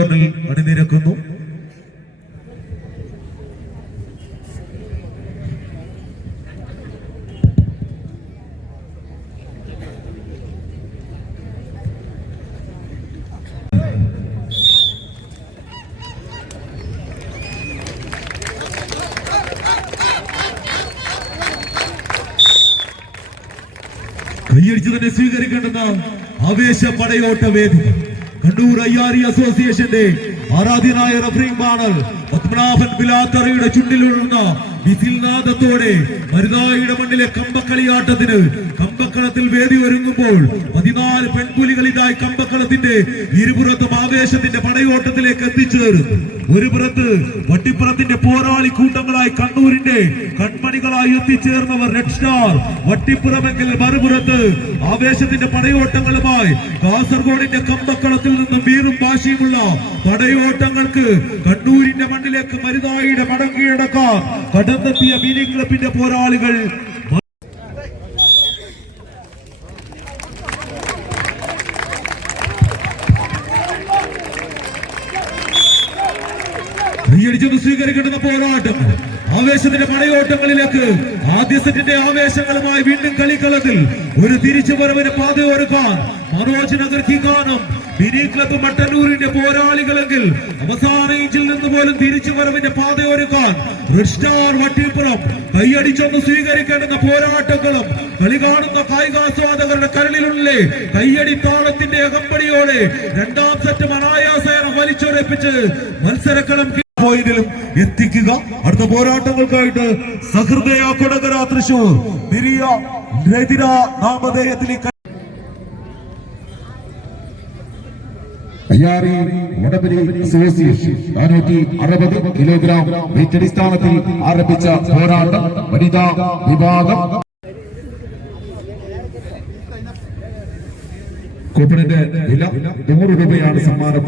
അണിനിരക്കുന്നു. കൈയടിച്ച് തന്നെ സ്വീകരിക്കേണ്ടുന്ന ആവേശ പടയോട്ട വേദി കണ്ണൂർ അയ്യാരി അസോസിയേഷന്റെ ആരാധ്യനായ റഫറിംഗ് ബാണർ പത്മനാഭൻ ബിലാത്തറയുടെ ചുണ്ടിലുള്ള വിസിൽനാദത്തോടെ മരുതായിയുടെ മണ്ണിലെ കമ്പക്കളിയാട്ടത്തിന് കമ്പക്കളത്തിൽ വേദി ഒരുങ്ങുമ്പോൾ പതിനാല് പെൺപുലികൾ ഇതായി കമ്പക്കളത്തിന്റെ ഇരുപുറത്തും ആവേശത്തിന്റെ പടയോട്ടത്തിലേക്ക് എത്തിച്ചേർന്നു ഒരു പുറത്ത് വട്ടിപ്പുറത്തിന്റെ പോരാളി കൂട്ടങ്ങളായി കണ്ണൂരിന്റെ കൺമണികളായി എത്തിച്ചേർന്നവർ റെഡ് സ്റ്റാർ വട്ടിപ്പുറമെങ്കിൽ മറുപുറത്ത് ആവേശത്തിന്റെ പടയോട്ടങ്ങളുമായി കാസർഗോഡിന്റെ കമ്പക്കളത്തിൽ നിന്നും വീറും ഭാഷയുമുള്ള പടയോട്ടങ്ങൾക്ക് കണ്ണൂരിന്റെ മണ്ണിലേക്ക് മരുതായിയുടെ മടം കീഴടക്കാൻ കടന്നെത്തിയ മിനി ക്ലബിന്റെ പോരാളികൾ കൈയടിച്ചത് സ്വീകരിക്കേണ്ടുന്ന പോരാട്ടം. ആവേശത്തിന്റെ പടയോട്ടങ്ങളിലേക്ക് ആദ്യ സെറ്റിന്റെ ആവേശങ്ങളുമായി വീണ്ടും കളിക്കളത്തിൽ ഒരു തിരിച്ചു തിരിച്ചുവരവിന് പാതയൊരുക്കാൻ മനോജ് നഗർ കിഗാനം മിനി ക്ലബ് മട്ടന്നൂരിന്റെ പോരാളികളെങ്കിൽ അവസാന ഇഞ്ചിൽ നിന്ന് പോലും തിരിച്ചുവരവിന്റെ പാതയൊരുക്കാൻ റിസ്റ്റാർ വട്ടിപ്പുറം കൈയടിച്ചൊന്ന് സ്വീകരിക്കേണ്ടുന്ന പോരാട്ടങ്ങളും കളി കാണുന്ന കായികാസ്വാദകരുടെ കരളിലുള്ളിലെ കൈയടി താളത്തിന്റെ അകമ്പടിയോടെ രണ്ടാം സെറ്റ് അനായാസേന വലിച്ചുറപ്പിച്ച് മത്സരക്കളം പോയിന്റിലും എത്തിക്കുക. അടുത്ത പോരാട്ടങ്ങൾക്കായിട്ട് സഹൃദയ കൊടകര തൃശൂർ. നിരിയ അയ്യാറി വടപരി അസോസിയേഷൻ നാനൂറ്റി അറുപത് കിലോഗ്രാം വെയിറ്റ് അടിസ്ഥാനത്തിൽ ആരംഭിച്ച പോരാട്ടം വനിതാ വിഭാഗം. കൂപ്പണിന്റെ വില നൂറ് രൂപയാണ് സമ്മാനം.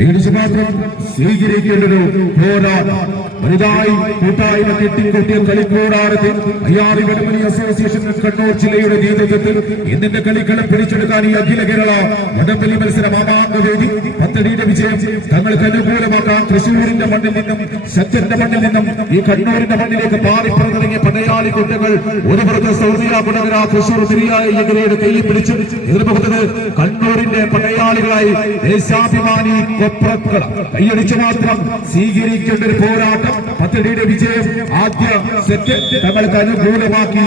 പേടിച്ചു മാത്രം സ്വീകരിക്കേണ്ടൊരു പോരാട്ടം വലുതായി കൂട്ടായ്മ കെട്ടിക്കൂട്ടിയ കളിക്കൂടാരത്തിൽ അയ്യാറി വടമണി അസോസിയേഷൻ കണ്ണൂർ ജില്ലയുടെ നേതൃത്വത്തിൽ ഇന്നിന്റെ കളിക്കളം പിടിച്ചെടുക്കാൻ ഈ അഖില കേരള വടംവലി മത്സരം ആമാങ്കവേദി പദ്ധതിയുടെ വിജയം തങ്ങൾക്ക് അനുകൂലമാക്കാൻ തൃശൂരിന്റെ മണ്ണിൽ നിന്നും സത്യന്റെ മണ്ണിൽ നിന്നും ഈ കണ്ണൂരിന്റെ മണ്ണിലേക്ക് പാറിപ്പുറത്തിറങ്ങിയ പടയാളി കുട്ടകൾ ഒരു പുറത്ത് സൗദിയ കുടകര തൃശൂർ തിരിയായ എതിരയുടെ കയ്യിൽ പിടിച്ചു എതിർമുഖത്തത് കണ്ണൂരിന്റെ പടയാളികളായി ദേശാഭിമാനി കൊപ്രക്കള കൈയടിച്ചു മാത്രം സ്വീകരിക്കേണ്ട ഒരു പോരാട്ടം. പദ്ധതിയുടെ വിജയം ആദ്യ സെറ്റ് തങ്ങൾക്ക് അനുകൂലമാക്കി.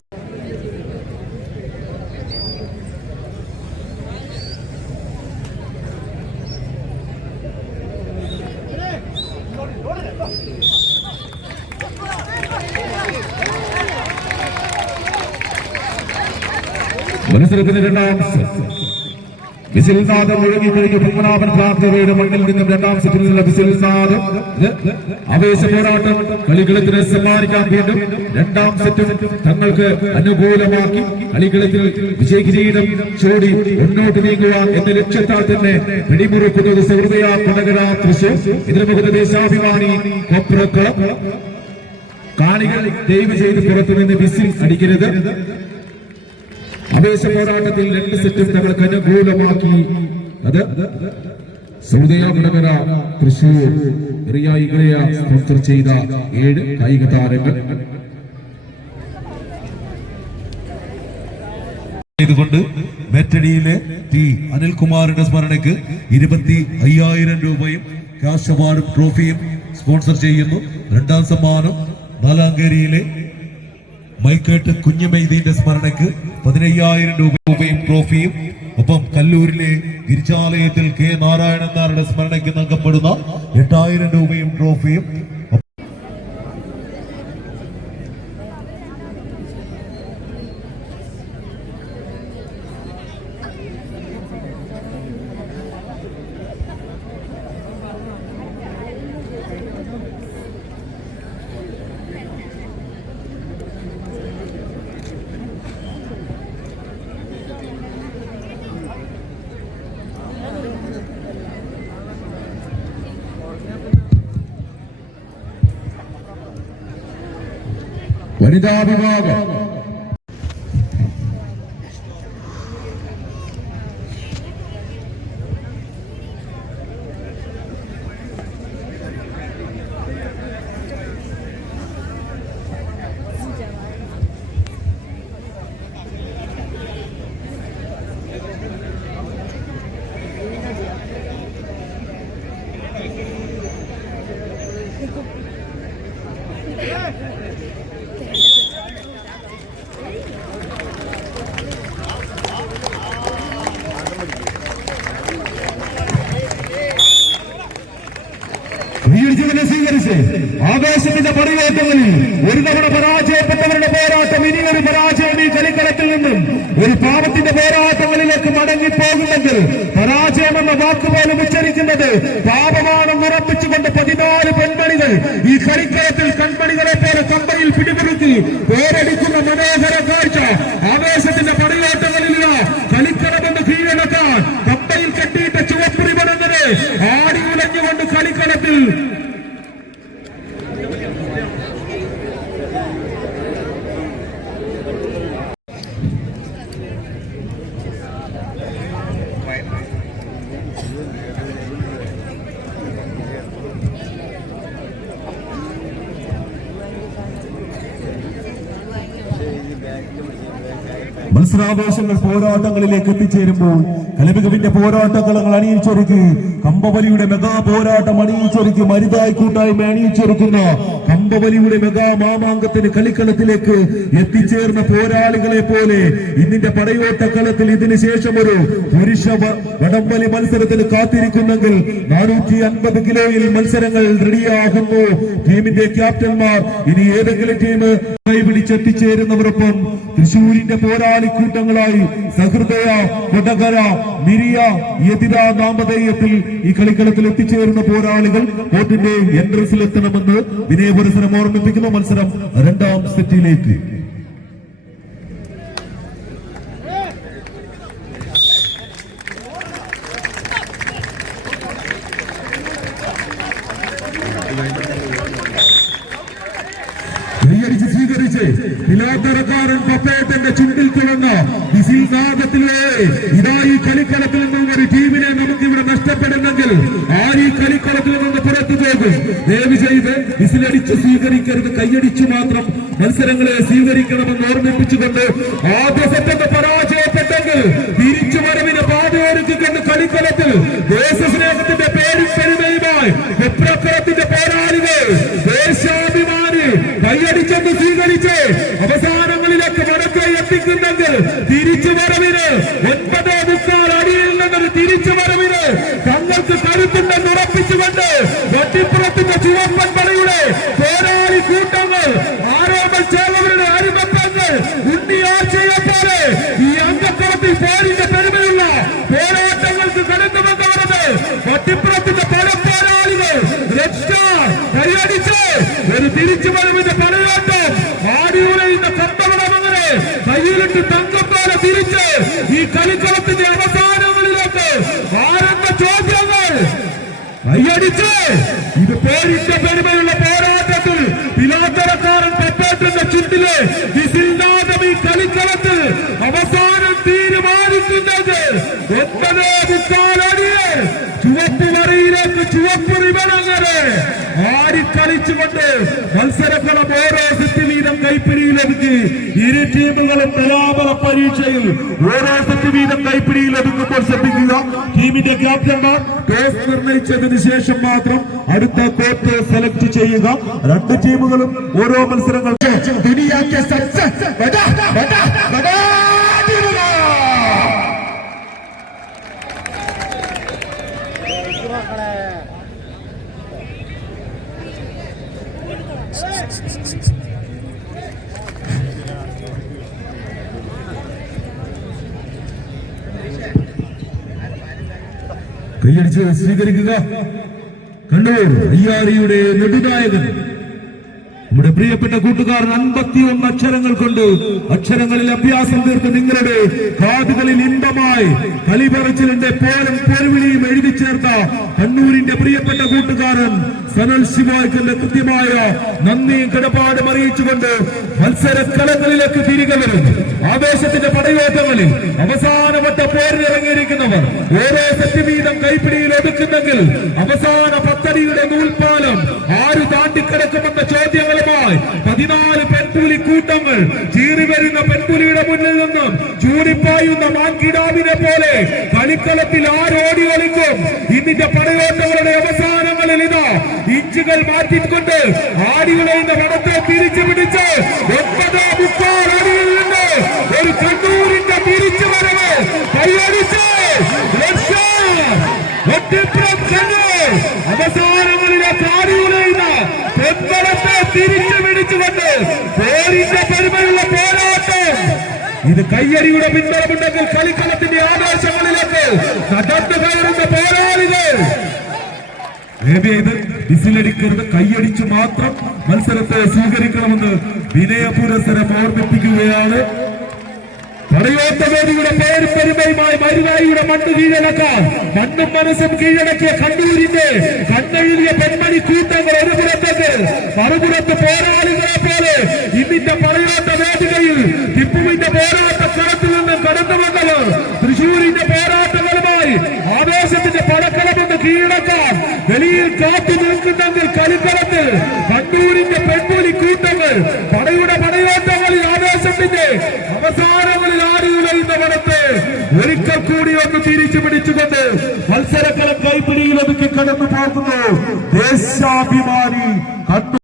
മത്സരത്തിന് രണ്ടാം സെറ്റ്. വിസിൽനാഥം കഴിഞ്ഞ് പത്മനാഭൻ പ്രാർത്ഥനയുടെ മണ്ണിൽ നിന്നും രണ്ടാം സെറ്റിൽ നിന്നുള്ള വിസിൽനാഥം ആവേശ പോരാട്ടം കളികളത്തിന് സമ്മാനിക്കാൻ വീണ്ടും രണ്ടാം സെറ്റും തങ്ങൾക്ക് അനുകൂലമാക്കി കളികളത്തിൽ വിജയകിരീടം ചൂടി മുന്നോട്ട് നീങ്ങുക എന്ന ലക്ഷ്യത്താൽ തന്നെ പിടിമുറുക്കുന്നത് സൗഹൃദയ കൊടകര തൃശൂർ. ഇതിനുമുഖത്ത് ദേശാഭിമാനി കൊപ്രക്കുളം. കാണികൾ ദയവ് ചെയ്ത് പുറത്തുനിന്ന് വിസിൽ അടിക്കരുത്. ആവേശ പോരാട്ടത്തിൽ രണ്ട് സെറ്റും തങ്ങൾക്ക് അനുകൂലമാക്കി. അത് സൗദയ കുടകര തൃശൂർ റിയ ഇകളയ സ്പോൺസർ ചെയ്ത ഏഴ് കായിക താരങ്ങൾ. ചെയ്തുകൊണ്ട് മെറ്റടിയിലെ ടി അനിൽകുമാറിന്റെ സ്മരണയ്ക്ക് ഇരുപത്തി അയ്യായിരം രൂപയും ക്യാഷ് അവാർഡും ട്രോഫിയും സ്പോൺസർ ചെയ്യുന്നു. രണ്ടാം സമ്മാനം നാലാങ്കേരിയിലെ മൈക്കേട്ട് കുഞ്ഞുമൈദീന്റെ സ്മരണയ്ക്ക് പതിനയ്യായിരം രൂപയും ട്രോഫിയും. ഒപ്പം കല്ലൂരിലെ ഗിരിജാലയത്തിൽ കെ നാരായണൻ സ്മരണയ്ക്ക് നൽകപ്പെടുന്ന എട്ടായിരം രൂപയും ട്രോഫിയും. വനിതാ ആവേശത്തിന്റെ പടിവേറ്റങ്ങളിൽ ഒരു തവണ പരാജയപ്പെട്ടവരുടെ പോരാട്ടം ഇനി ഒരു പരാജയം ഈ കളിക്കളത്തിൽ നിന്നും ഒരു പാപത്തിന്റെ പോരാട്ടങ്ങളിലേക്ക് മടങ്ങിപ്പോകുന്നെങ്കിൽ പരാജയം എന്ന വാക്ക് പോലും ഉച്ചരിക്കുന്നത് പാപമാണെന്ന് ഉറപ്പിച്ചുകൊണ്ട് പതിനാല് പെൺമണികൾ ഈ കളിക്കളത്തിൽ കൺമണികളെ പോലെ കമ്പനിയിൽ പിടിമുറുക്കി പോരടിക്കുന്ന മനോഹര കാഴ്ച ആവേശത്തിന്റെ പടിവേട്ടങ്ങളിലുള്ള മത്സരാവേശങ്ങൾ പോരാട്ടങ്ങളിലേക്ക് എത്തിച്ചേരുമ്പോൾ കലമികവിന്റെ പോരാട്ടങ്ങൾ അണിയിച്ചൊരുക്കി. കമ്പവലിയുടെ മെഗാ പോരാട്ടം അണിയിച്ചൊരുക്കി. മരുതായി കൂട്ടായ്മ അണിയിച്ചൊരുക്കുന്ന കമ്പവലിയുടെ മെഗാ മാമാങ്കത്തിന് കളിക്കളത്തിലേക്ക് എത്തിച്ചേർന്ന പോരാളികളെ പോലെ ഇന്നിന്റെ പടയോട്ടക്കളത്തിൽ ഇതിനു ശേഷം ഒരു പുരുഷ വടംവലി മത്സരത്തിന് കാത്തിരിക്കുന്നെങ്കിൽ നാനൂറ്റി അൻപത് കിലോയിൽ മത്സരങ്ങൾ റെഡിയാകുന്നു ടീമിന്റെ ക്യാപ്റ്റന്മാർ ഇനി ഏതെങ്കിലും ടീം കൈപിടിച്ചെത്തിച്ചേരുന്നവരൊപ്പം തൃശൂരിന്റെ പോരാളിക്കൂട്ടങ്ങളായി സഹൃദയ കൊടകര മിരിയ യതിര നാമധേയത്തിൽ ഈ കളിക്കളത്തിൽ എത്തിച്ചേരുന്ന പോരാളികൾ കോർട്ടിന്റെ എൻട്രൻസിൽ എത്തണമെന്ന് വിനയപുരസരം ഓർമ്മിപ്പിക്കുന്ന. മത്സരം രണ്ടാം സെറ്റിലേക്ക് കൈയടിച്ച് സ്വീകരിച്ച് പിലാത്തറക്കാരൻ പപ്പേട്ടന്റെ ചുണ്ടിൽ തുറന്ന വിസിൽ ഇതാ ഈ കളിക്കളത്തിൽ നിന്നും ഒരു ടീമിനെ നമുക്ക് ഇവിടെ നഷ്ടപ്പെടുന്നെങ്കിൽ ആര് ഈ കളിക്കളത്തിൽ നിന്ന് പുറത്തു പോകും. ദയവ് ചെയ്ത് വിസിലടിച്ച് സ്വീകരിക്കരുത്. കൈയടിച്ചു മാത്രം മത്സരങ്ങളെ സ്വീകരിക്കണമെന്ന് ഓർമ്മിപ്പിച്ചുകൊണ്ട് ആ ദിവസത്തെ പരാജയപ്പെട്ടെങ്കിൽ തിരിച്ചു വരവിന് പാതയൊരുക്കിക്കൊണ്ട് കളിക്കളത്തിൽ ദേശസ്നേഹത്തിന്റെ പേരും പെരുമയുമായി വിപ്രക്കളത്തിന്റെ പോരാളികൾ ദേശാഭിമാനി കൈയടിച്ചെന്ന് സ്വീകരിച്ച് അവസാനങ്ങളിലേക്ക് മടക്കെ എത്തിക്കുന്നെങ്കിൽ തിരിച്ചു വരവിന് ഒൻപതേ മുക്കാൽ അടിയിൽ നിന്നൊരു തിരിച്ചു വരവിന് തങ്ങൾക്ക് കരുത്തുണ്ടെന്ന് ഉറപ്പിച്ചുകൊണ്ട് വട്ടിപ്പുറത്തിന്റെ ചുവപ്പൻ പടയുടെ പോരാളി കൂട്ടങ്ങൾ ആരോപൽ ചേവരുടെ അരിമപ്പങ്ങൾ ഉണ്ണിയാഴ്ചയെപ്പോലെ ഈ അംഗക്കളത്തിൽ പോരിന്റെ പെരുമയുള്ള പോരാട്ടങ്ങൾക്ക് കടന്നു വന്നവരത് വട്ടിപ്പുറത്തിന്റെ പല പോരാളികൾ രക്ഷ കൈയടിച്ച് ഒരു തിരിച്ചു വരവിന്റെ പടയാട്ടം ആടിയുലയുന്ന കമ്പകളമങ്ങനെ കയ്യിലിട്ട് തങ്കം പോലെ തിരിച്ച് ഈ കളിക്കളത്തിന്റെ അവസാനങ്ങളിലേക്ക് ആരംഭ ചോദ്യങ്ങൾ കൈയടിച്ച് ഇത് പേരിന്റെ പെരുമയുള്ള പോരാട്ടത്തിൽ പിലാത്തരക്കാരൻ പപ്പേട്ടന്റെ ചുണ്ടിൽ വിസിൽനാഥം ഈ കളിക്കളത്തിൽ അവസാനം തീരുമാനിക്കുന്നത് ഒമ്പതേ മുക്കാലടിയെ ചുവപ്പ് വരയിലേക്ക് ചുവപ്പ് റിബണങ്ങനെ ആടിക്കളിച്ചുകൊണ്ട് മത്സരക്കളം ഓരോ കൈപ്പിടിയിലൊതുക്കി ഇരു ടീമുകളും ബലാബല പരീക്ഷയിൽ ഓരോ സെറ്റ് വീതം കൈപ്പിടിയിൽ കൈപ്പിടിയിലൊതുക്കുമ്പോൾ ശ്രദ്ധിക്കുക. ടീമിന്റെ ക്യാപ്റ്റന്മാർ ടോസ് നിർണയിച്ചതിന് ശേഷം മാത്രം അടുത്ത കോർട്ട് സെലക്ട് ചെയ്യുക. രണ്ട് ടീമുകളും ഓരോ മത്സരങ്ങൾ ദുനിയാക്കിയ കൈയടിച്ച് സ്വീകരിക്കുക. കണ്ണൂർ അയ്യാറിയുടെ നെടുനായകൻ നമ്മുടെ പ്രിയപ്പെട്ട കൂട്ടുകാരൻ അൻപത്തിയൊന്ന് അക്ഷരങ്ങൾ കൊണ്ട് അക്ഷരങ്ങളിൽ അഭ്യാസം തീർത്ത് നിങ്ങളുടെ കാതുകളിൽ ഇമ്പമായി കലിപറച്ചിലിന്റെ പേരും പെരുവിളിയും എഴുതി ചേർത്ത കണ്ണൂരിന്റെ പ്രിയപ്പെട്ട കൂട്ടുകാരൻ സനൽ ശിവായ്ക്കന്റെ കൃത്യമായ നന്ദിയും കിടപാടും അറിയിച്ചുകൊണ്ട് മത്സരക്കളങ്ങളിലേക്ക് തിരികെ വരും ആവേശത്തിന്റെ പടയോട്ടങ്ങളിൽ അവസാനവട്ട പേരിലിറങ്ങിയിരിക്കുന്നവർ ഓരോ സെറ്റ് വീതം കൈപ്പിടിയിൽ ഒതുക്കുന്നെങ്കിൽ അവസാന പത്തടിയുടെ നൂൽപാലം ആര് താണ്ടിക്കിടക്കുമെന്ന ചോദ്യങ്ങളുമായി പതിനാല് പെൺപുലി കൂട്ടങ്ങൾ ചീറി വരുന്ന പെൺപുലിയുടെ മുന്നിൽ നിന്നും ചൂടിപ്പായുന്ന മാൻകിടാവിനെ പോലെ കളിക്കളത്തിൽ ആരോടി കളിക്കും. ഇതിന്റെ പടയോട്ടങ്ങളുടെ അവസാനങ്ങളിൽ ഇതാ ഇഞ്ചുകൾ മാറ്റിക്കൊണ്ട് ആടിയുളയുന്ന വടത്തെ തിരിച്ചു പിടിച്ച് ഒമ്പതോ മുക്കാൽ അടിയിൽ നിന്ന് ഒരു കണ്ണൂരിന്റെ തിരിച്ചു വരവ് കൈയടിച്ച് ലക്ഷ്യം ഒട്ടിപ്പുറം കണ്ണൂർ അവസാനങ്ങളിലെ കാടിയുളയുന്ന പെൺവളത്തെ തിരിച്ചു പിടിച്ചുകൊണ്ട് പോരിന്റെ പെരുമയുള്ള പോരാട്ടം ഇത് കയ്യടിയുടെ പിന്തുണമുണ്ടെങ്കിൽ കളിക്കളത്തിന്റെ ആവേശങ്ങളിലേക്ക് നടന്നു കയറുന്ന പോരാളികൾ ഇത് വിസിലടിക്കരുത്. കൈയടിച്ച് മാത്രം മത്സരത്തെ സ്വീകരിക്കണമെന്ന് വിനയ ഓർമ്മിപ്പിക്കുകയാണ്. പടയോട്ടവേദിയുടെ പേര് പെരുമയുമായി മരുവായിയുടെ മണ്ണ് കീഴടക്കാൻ മണ്ണും മനസ്സും കീഴടക്കിയ കണ്ണൂരിന്റെ കണ്ണെഴുതിയ പെൺമണി കൂട്ടങ്ങൾ ഒരു പുറത്തേക്ക്. മറുപുറത്ത് പോരാളികളെ പോലെ ഇന്നിന്റെ പടയോത്ത വേദികയിൽ ടിപ്പുവിന്റെ പോരാട്ട കളത്തിൽ നിന്നും കടന്നു വന്നവർ തൃശൂരിന്റെ കീഴടക്കാൻ വെളിയിൽ കാത്തു നിൽക്കുന്നെങ്കിൽ കളിക്കളത്തിൽ കണ്ണൂരിന്റെ പെൺപുലി കൂട്ടങ്ങൾ പടയുടെ പടയോട്ടങ്ങളിൽ ആവേശത്തിന്റെ അവസാനങ്ങളിൽ ആടിയുലയുന്ന പടത്ത് ഒരിക്കൽ കൂടി ഒന്ന് തിരിച്ചു പിടിച്ചുകൊണ്ട് മത്സരക്കളം കൈപ്പിടിയിൽ ഒതുക്കി കടന്നു പോകുന്നു ദേശാഭിമാനി കണ്ണൂർ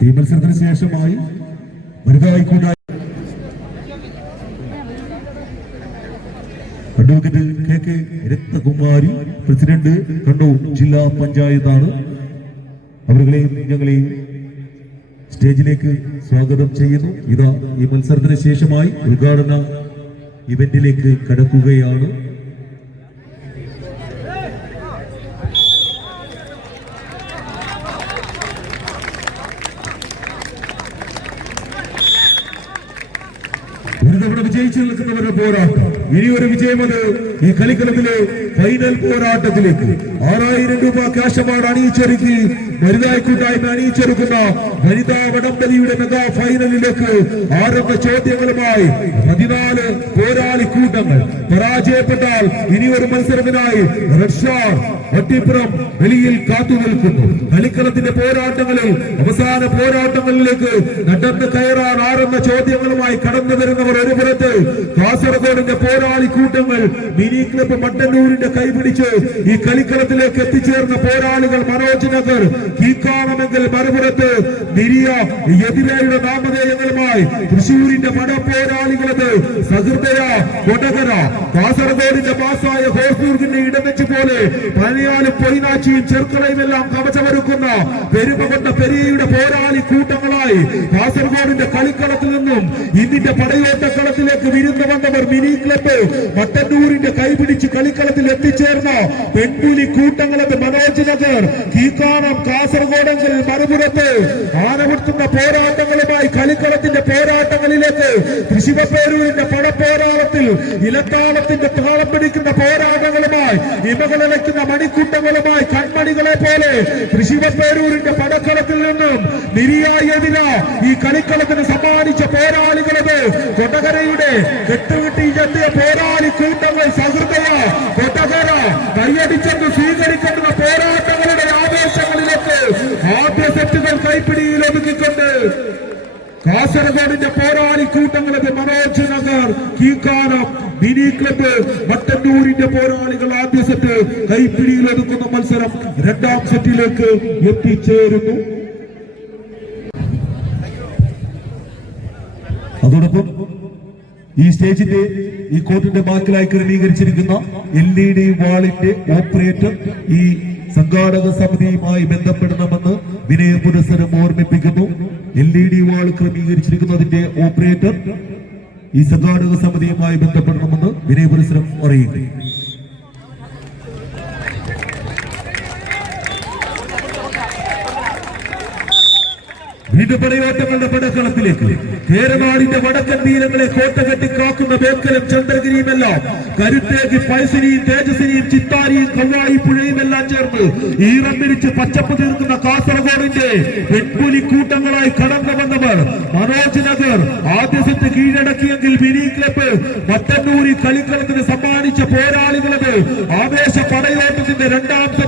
ഈ മത്സരത്തിന് ശേഷമായി കൂട്ടായി. Advocate K K Rathnakumari president Kannur ജില്ലാ പഞ്ചായത്താണ്. അവരുകളെയും ഞങ്ങളെയും സ്റ്റേജിലേക്ക് സ്വാഗതം ചെയ്യുന്നു. ഇതാ ഈ മത്സരത്തിന് ശേഷമായി ഉദ്ഘാടന ഇവന്റിലേക്ക് കടക്കുകയാണ് ഒരു തവണ വിജയിച്ചു നിൽക്കുന്നവരുടെ പോരാട്ടം ഇനി ഒരു വിജയം അത് ഈ കളിക്കളത്തിലെ ഫൈനൽ പോരാട്ടത്തിലേക്ക്. ആറായിരം രൂപ ക്യാഷ് അവാർഡ് അണിയിച്ചൊരുക്കി വനിതായി കൂട്ടായ്മ അണിയിച്ചൊരുക്കുന്ന വനിതാ വടംവലിയുടെ മെഗാ ഫൈനലിലേക്ക് ആരംഭ ചോദ്യങ്ങളുമായി പതിനാല് പോരാളി കൂട്ടങ്ങൾ പരാജയപ്പെട്ടാൽ ഇനി ഒരു മത്സരത്തിനായി റഷ്യാർ വട്ടിപ്പുറം വെളിയിൽ കാത്തു നിൽക്കുന്നു. കളിക്കളത്തിന്റെ പോരാട്ടങ്ങളിൽ അവസാന പോരാട്ടങ്ങളിലേക്ക് നടന്നു കയറാൻ ആരെന്ന ചോദ്യങ്ങളുമായി കടന്നു വരുന്നവർ ഒരു പുറത്ത്. കാസർഗോഡിന്റെ പോരാളി കൂട്ടങ്ങൾ മിനി ക്ലബ് മട്ടന്നൂരിന്റെ കൈപിടിച്ച് ഈ കളിക്കളത്തിലേക്ക് എത്തിച്ചേർന്ന പോരാളികൾ മനോജ് നഗർ കീക്കാണമെങ്കിൽ മറുപുറത്ത് നിരിയ എതിരായുടെ നാമധേയങ്ങളുമായി തൃശൂരിന്റെ പട പോരാളികളത് സഹൃദയ കൊടകര കാസർഗോഡിന്റെ മാസായ ഹോസൂർഗിന്റെ ഇടവെച്ച് പോലെ പഴയാലും പൊയിനാച്ചിയും ചെറുക്കളയും എല്ലാം കവചമൊരുക്കുന്ന പെരുമ കൊണ്ട പെരിയയുടെ പോരാളി കൂട്ടങ്ങളായി കാസർഗോഡിന്റെ കളിക്കളത്തിൽ നിന്നും ഇതിന്റെ പടയോട്ടക്കളത്തിലേക്ക് വിരുന്ന് വന്നവർ മിനി ക്ലബ് മട്ടന്നൂരിന്റെ കൈപിടിച്ച് കളിക്കളത്തിൽ എത്തിച്ചേർന്ന പെൺപുലി കൂട്ടങ്ങളത് മനോജ് നഗർ കീക്കാനം കാസർഗോഡെങ്കിൽ മറുപുറത്ത് ആനമുട്ടുന്ന പോരാട്ടങ്ങളുമായി കളിക്കളത്തിന്റെ പോരാട്ടങ്ങളിലേക്ക് തൃശിവപ്പേരൂരിന്റെ പടപ്പോരാളത്തിൽ ഇലത്താളത്തിന്റെ താളം പിടിക്കുന്ന പോരാട്ടങ്ങളുമായി ഇമകളിലയ്ക്കുന്ന മണിക്കൂട്ടങ്ങളുമായി കൺമണികളെ പോലെ തൃശിവപ്പേരൂരിന്റെ പടക്കളത്തിൽ നിന്നും നിരിയായതിന ഈ കളിക്കളത്തിന് സമ്മാനിച്ച പോരാളികളത് കൊട്ടകരയുടെ കെട്ടുകിട്ടിയെത്തിയ പോരാളി കൂട്ടങ്ങൾ സഹൃദയ കൊട്ടകര കൈയടിച്ചെന്ന് സ്വീകരിക്കുന്ന പോരാട്ടങ്ങളുടെ ആവേശങ്ങളിലേക്ക് ആദ്യ സെറ്റുകൾ കൈപ്പിടിയിൽ ഒതുക്കിക്കൊണ്ട് കാസർഗോഡിന്റെ പോരാളി കൂട്ടങ്ങളത് മനോജ് നഗർ കീക്കാനം മിനി ക്ലബ് മട്ടന്നൂരിന്റെ പോരാളികൾ ആദ്യ സെറ്റ് കൈപ്പിടിയിൽ ഒതുക്കുന്ന മത്സരം രണ്ടാം സെറ്റിലേക്ക് എത്തിച്ചേരുന്നു. അതോടൊപ്പം ഈ സ്റ്റേജിന്റെ ഈ കോർട്ടിന്റെ ബാക്കിലായി ക്രമീകരിച്ചിരിക്കുന്ന എൽ ഇ ഡി വാളിന്റെ ഓപ്പറേറ്റർ ഈ സംഘാടക സമിതിയുമായി ബന്ധപ്പെടണമെന്ന് വിനയ പുരസ്സരം ഓർമ്മിപ്പിക്കുന്നു. എൽ ഇ ഡി വാൾ ക്രമീകരിച്ചിരിക്കുന്നതിന്റെ ഓപ്പറേറ്റർ ഈ സംഘാടക സമിതിയുമായി ബന്ധപ്പെടണമെന്ന് വിനയ പുരസ്സരം അറിയിക്കുന്നു. വീണ്ടുപടയോട്ടങ്ങളുടെ പടക്കളത്തിലേക്ക് കേരമാടിന്റെ വടക്കൻ തീരങ്ങളെ കോട്ട കെട്ടി കാക്കുന്ന ബേക്കലും ചന്ദ്രഗിരിയുമെല്ലാം കരുത്തേക്ക് പൈസരിയും തേജസിനിയും ചിത്താരിയും കവ്വായി പുഴയും എല്ലാം ചേർന്ന് ഈറം പിരിച്ച് പച്ചപ്പ് തീർക്കുന്ന കാസർഗോഡിന്റെ പെൺപുലി കൂട്ടങ്ങളായി കടന്നു വന്നവർ. മനോജ് നഗർ ആദ്യ സെറ്റ് കീഴടക്കിയെങ്കിൽ മിനി ക്ലബ് മട്ടന്നൂരി കളിക്കളത്തിന് സമ്മാനിച്ച പോരാളികളത് ആവേശ പടയോട്ടത്തിന്റെ രണ്ടാം സെറ്റെന്ന്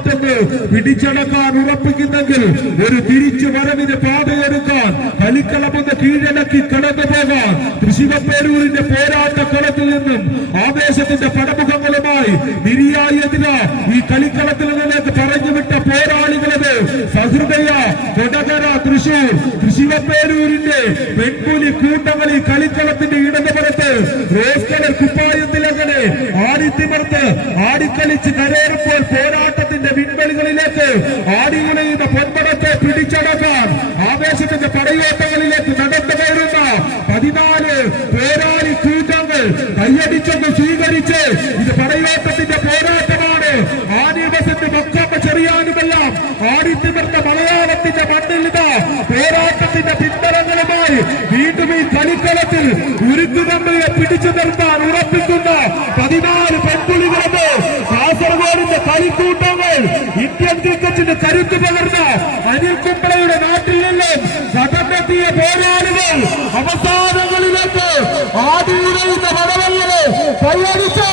പിടിച്ചടക്കാൻ ഉറപ്പിക്കുന്നെങ്കിൽ ഒരു തിരിച്ചു വരവിന് പാതയൊരുക്കാൻ കലിക്കളമെന്ന് കീഴടക്കി കടന്നു പോകാൻ തൃശിവപ്പേരൂരിന്റെ പോരാട്ട കളത്തിൽ നിന്നും ആവേശത്തിന്റെ പടമുഖങ്ങളുമായി നിരിയായി എതിരാ ഈ കളിക്കളത്തിൽ നിന്നേക്ക് പോരാളികളത് സഹൃദയ കൊടകര തൃശൂർ തൃശിവപ്പേരൂരിന്റെ പെൺപുലി കൂട്ടങ്ങളി കളിക്കളത്തിന്റെ ഇടതുപുറത്ത് റോസ് കളർ കുപ്പായത്തിലങ്ങനെ ആടിത്തിമർത്ത് ആടിക്കളിച്ച് കരയേറുമ്പോൾ പോരാട്ടത്തിന്റെ പിൻവലികളിലേക്ക് ആടിയുണയുന്ന പൊൻപടത്തെ പിടിച്ചടക്കാൻ ആവേശത്തിന്റെ പടയോട്ടങ്ങളിലേക്ക് നടന്നു കയറുന്ന പതിനാല് പോരാളി കൂട്ടങ്ങൾ കൈയടിച്ചൊന്ന് സ്വീകരിച്ച് ഇത് പടയോട്ടത്തിന്റെ പോരാട്ടമാണ് ആദിവസന്റെ മക്കമ്മ ചെറിയാനുമെല്ലാം ആടിത്തിമർത്ത മലയാളത്തിന്റെ മണ്ണിൽ ഇതാ പോരാട്ടത്തിന്റെ പിന്തുണങ്ങളുമായി വീണ്ടും ഈ കളിക്കളത്തിൽ ഉരുക്കുതമ്മിയെ പിടിച്ചു നിർത്താൻ ഉറപ്പിക്കുന്ന. പതിനാല് പെൺപുലികളത് കാസർഗോഡിന്റെ കളിക്കൂട്ടങ്ങൾ ഇന്ത്യൻ ക്രിക്കറ്റിന് കരുത്തു പകർന്ന അനിൽ കുംബ്ലയുടെ നാട്ടിൽ നിന്നും കടന്നെത്തിയ പോരാളികൾ അവസാനങ്ങളിലേക്ക് ആദ്യ വടവല്ലത് കൈയടിച്ചു.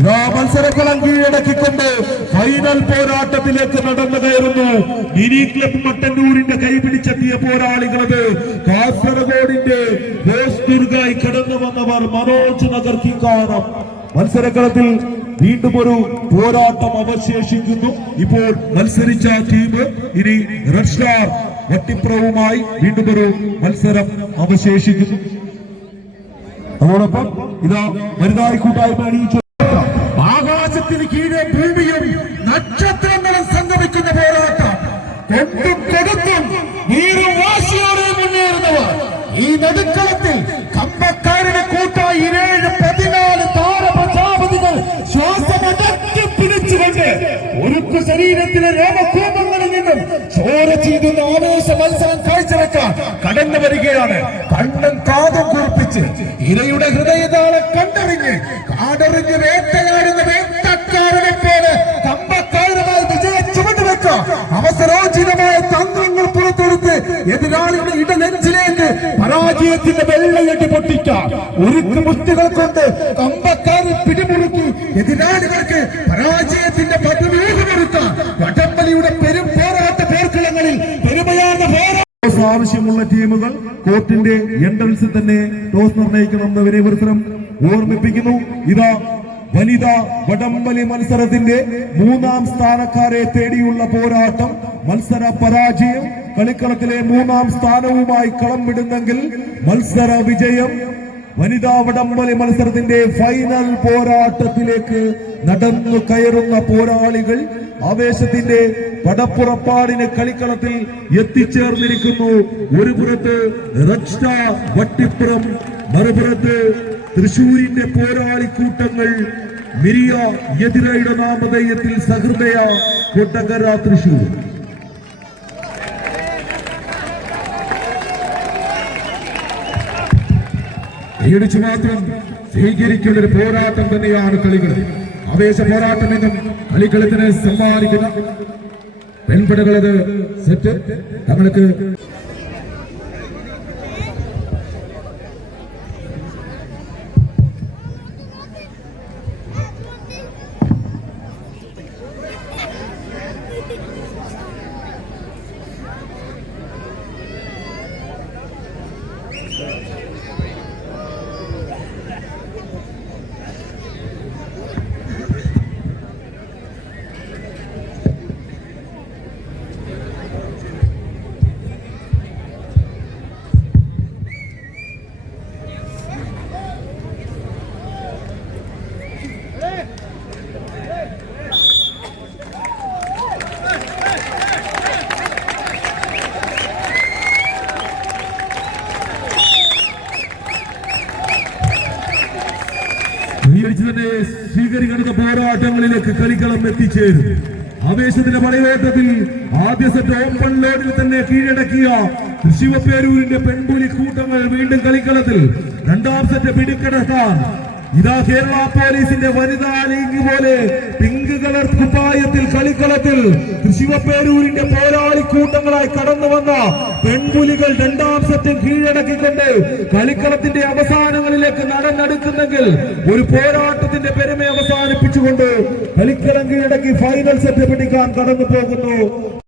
ഇതാ മത്സരക്കളം കീഴടക്കിക്കൊണ്ട് ഫൈനൽ പോരാട്ടത്തിലേക്ക് നടന്നു കയറുന്നു മിനി ക്ലബ് മട്ടന്നൂരിന്റെ കൈപിടിച്ചെത്തിയ പോരാളികളത് കാസർഗോഡിന്റെ ഹോസ്ദുർഗായി കടന്നു വന്നവർ മനോജ് നഗർ കിക്കാനം മത്സരക്കളത്തിൽ വീണ്ടും ഒരു പോരാട്ടം അവശേഷിക്കുന്നു. ഇപ്പോൾ മത്സരിച്ച ടീം ഇനി റെഡ് സ്റ്റാർ വട്ടിപ്രവുമായി വീണ്ടും ഒരു മത്സരം അവശേഷിക്കുന്നു. അതോടൊപ്പം ഇതാ വലുതായി കൂട്ടായ്മ അണിയിച്ചു. ആകാശത്തിന് ഭൂമിയും നക്ഷത്രങ്ങളും സംഗമിക്കുന്ന പോരാട്ടം കൊണ്ടും കൊടുത്തും നീരും വാശിയോടെ മുന്നേറുന്നവർ. ഈ നടുക്കളത്തിൽ കമ്പക്കാരുടെ കൂട്ടായി ഇരേഴ് പതിനാല് താര പ്രജാപതികൾ ശ്വാസമടക്കി പിടിച്ചുകൊണ്ട് ഒരുക്കു ശരീരത്തിലെ രോമകോപങ്ങളിൽ നിന്നും ചോര ചെയ്തുന്ന ആവേശ മത്സരം കാഴ്ചവെക്കാൻ കടന്നു വരികയാണ്. കണ്ണും കാതും കൂർപ്പിച്ച് ഇരയുടെ ഹൃദയതാളെ കണ്ടറിഞ്ഞ് കാടറിഞ്ഞ് വേട്ടയാടുന്ന വേട്ടക്കാരനെ പോലെ കമ്പക്കാരമായി വിജയ ചുവടുവെക്കാം അവസരോചിതമായ തന്ത്രങ്ങൾ പുറത്തെടുത്ത് എതിരാളിയുടെ ഇടനെഞ്ചിലേക്ക് പരാജയത്തിന്റെ വെള്ളയടി പൊട്ടിക്കാം ഉരുക്ക് മുത്തുകൾ കൊണ്ട് കമ്പക്കാരെ പിടിമുറുക്കി എതിരാളികൾക്ക് പരാജയത്തിന്റെ പടുവേഗമൊരുക്കാം വടംവലിയുടെ പെരും പോരാട്ട പോർക്കളങ്ങളിൽ പെരുമയാർന്ന പോരാ ടോസ് ആവശ്യമുള്ള ടീമുകൾ കോർട്ടിന്റെ എൻട്രൻസിൽ തന്നെ ടോസ് നിർണയിക്കണമെന്ന് വിനയപുരസരം ഓർമ്മിപ്പിക്കുന്നു. ഇതാ വനിതാ വടംവലി മത്സരത്തിന്റെ മൂന്നാം സ്ഥാനക്കാരെ തേടിയുള്ള പോരാട്ടം മത്സര പരാജയം കളിക്കളത്തിലെ മൂന്നാം സ്ഥാനവുമായി കളം വിടുന്നെങ്കിൽ മത്സര വിജയം വനിതാ വടംവലി മത്സരത്തിന്റെ ഫൈനൽ പോരാട്ടത്തിലേക്ക് നടന്നു കയറുന്ന പോരാളികൾ ആവേശത്തിന്റെ പടപ്പുറപ്പാടിന് കളിക്കളത്തിൽ എത്തിച്ചേർന്നിരിക്കുന്നു. ഒരു പുറത്ത് രക്ഷ വട്ടിപ്പുറം മറുപുറത്ത് തൃശൂരിന്റെ പോരാളി കൂട്ടങ്ങൾ മിരിയ എതിരയുടെ നാമധേയത്തിൽ സഹൃദയ കൊട്ടകര തൃശൂർ. പേടിച്ചു മാത്രം സ്വീകരിക്കുന്ന ഒരു പോരാട്ടം തന്നെയാണ് കളികൾ. ആവേശ പോരാട്ടം എന്നും കളിക്കളത്തിന് സമ്മാനിക്കുന്ന പെൺപടകളത് സെറ്റ് തങ്ങൾക്ക് സ്വീകരിച്ചു തന്നെ സ്വീകരിക്കുന്ന പോരാട്ടങ്ങളിലേക്ക് കളിക്കളം എത്തിച്ചേരും. ആവേശത്തിന്റെ പടയോട്ടത്തിൽ ആദ്യ സെറ്റ് ഓപ്പൺ ലോഡിൽ തന്നെ കീഴടക്കിയ തൃശിവപ്പേരൂരിന്റെ പെൺപുലി കൂട്ടങ്ങൾ വീണ്ടും കളിക്കളത്തിൽ. രണ്ടാം സെറ്റ് പിടിക്കടക്കാൻ ഇതാ കേരള പോലീസിന്റെ വനിതാ ലീഗ് പോലെ പിങ്ക് കളർ കുപ്പായത്തിൽ കളിക്കളത്തിൽ തൃശിവപ്പേരൂരിന്റെ പോരാളി കൂട്ടങ്ങളായി കടന്നു വന്ന പെൺപുലികൾ രണ്ടാം സെറ്റ് കീഴടക്കിക്കൊണ്ട് കളിക്കളത്തിന്റെ അവസാനങ്ങളിലേക്ക് നടന്നെടുക്കുന്നെങ്കിൽ ഒരു പോരാട്ടത്തിന്റെ പെരുമ അവസാനിപ്പിച്ചുകൊണ്ട് കളിക്കളം കീഴടക്കി ഫൈനൽ സെറ്റ് പിടിക്കാൻ കടന്നു പോകുന്നു.